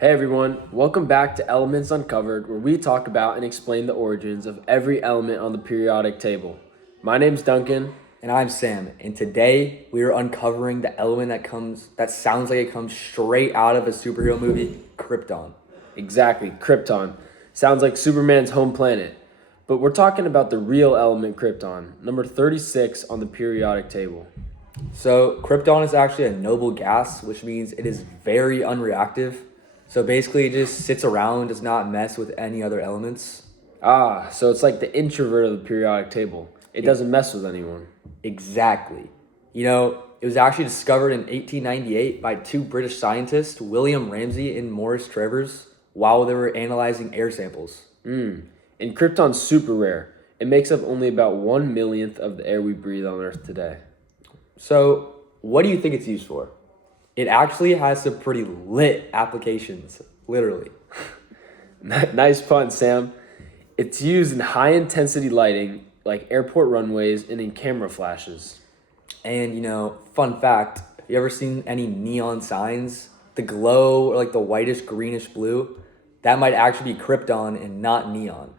Hey everyone, welcome back to Elements Uncovered, where we talk about and explain the origins of every element on the periodic table. My name's Duncan. And I'm Sam, and today we are uncovering the element that sounds like it comes straight out of a superhero movie, Krypton. Exactly, Krypton. Sounds like Superman's home planet. But we're talking about the real element Krypton, number 36 on the periodic table. So, Krypton is actually a noble gas, which means it is very unreactive. So basically, it just sits around, does not mess with any other elements. Ah, so it's like the introvert of the periodic table. It doesn't mess with anyone. Exactly. It was actually discovered in 1898 by two British scientists, William Ramsay and Morris Travers, while they were analyzing air samples. And Krypton's super rare. It makes up only about 1/1,000,000th of the air we breathe on Earth today. So, what do you think it's used for? It actually has some pretty lit applications, literally. Nice pun, Sam. It's used in high intensity lighting like airport runways and in camera flashes. And fun fact, have you ever seen any neon signs? The glow or like the whitish greenish blue, that might actually be krypton and not neon.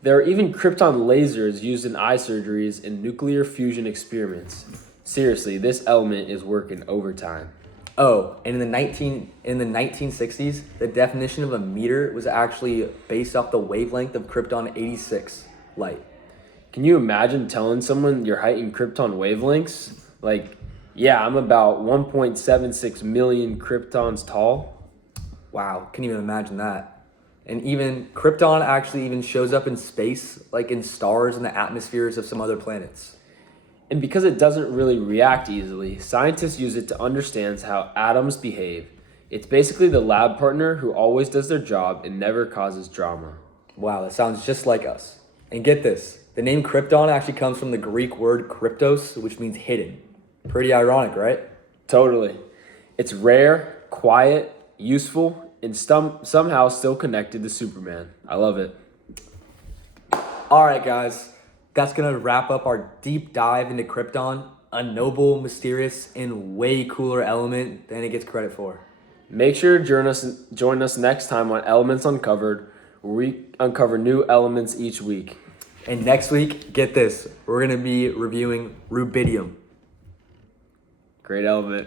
There are even krypton lasers used in eye surgeries and nuclear fusion experiments. Seriously, this element is working overtime. Oh, and in the 1960s, the definition of a meter was actually based off the wavelength of krypton 86 light. Can you imagine telling someone your height in krypton wavelengths? Like, yeah, I'm about 1.76 million kryptons tall. Wow, can't even imagine that. And even krypton actually even shows up in space, like in stars and the atmospheres of some other planets. And because it doesn't really react easily, scientists use it to understand how atoms behave. It's basically the lab partner who always does their job and never causes drama. Wow, that sounds just like us. And get this, the name krypton actually comes from the Greek word kryptos, which means hidden. Pretty ironic, right? Totally. It's rare, quiet, useful, and somehow still connected to Superman. I love it. All right, guys, that's gonna wrap up our deep dive into Krypton, a noble, mysterious, and way cooler element than it gets credit for. Make sure to join us next time on Elements Uncovered, where we uncover new elements each week. And next week, get this, we're gonna be reviewing rubidium. Great element.